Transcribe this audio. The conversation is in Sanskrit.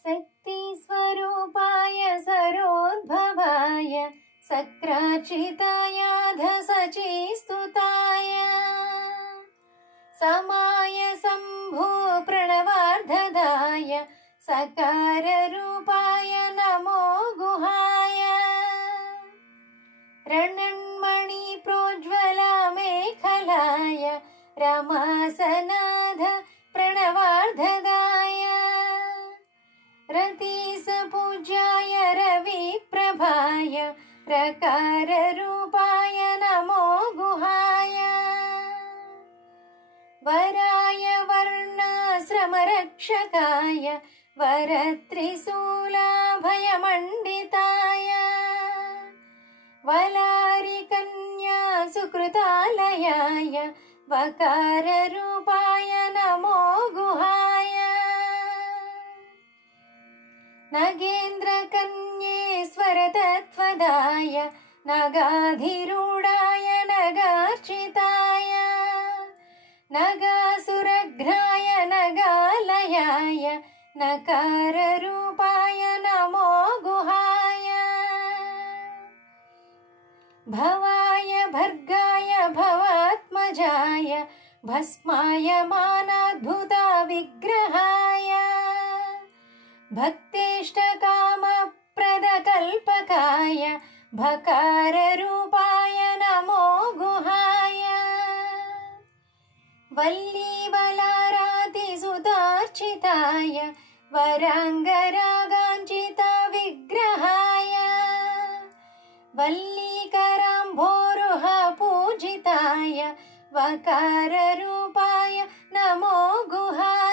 शक्तिस्वरूपाय सरोद्भवाय सक्रचितायाधसचिस्तुताय समाय शम्भो प्रणवार्धदाय सकाररूपाय नमो गुहाय रणन्मणि प्रोज्ज्वलमेखलाय रमासनाथ प्रणवार्धदाय रतिसपूज्याय रविप्रभाय रकाररूपाय नमो गुहाय वराय वर्णाश्रमरक्षकाय वरत्रिशूलाभयमण्डिताय वलारिकन्या सुकृतालयाय वकाररूपाय नमो गुहाय नगेन्द्रकन्येश्वरतत्त्वदाय नगाधिरूढाय नगार्चिताय नगासुरघ्नाय नगालयाय नकाररूपाय नमो गुहाय भवाय भर्गाय भवात्मजाय भस्माय मानाद्भुता विग्रहाय भक्तेष्टकामप्रदकल्पकाय भकाररूपाय नमो गुहाय वल्लीवलारातिसुतार्चिताय वराङ्गरागाञ्चितविग्रहाय वल्लीकराम्भोरुह पूजिताय वकाररूपाय नमो गुहाय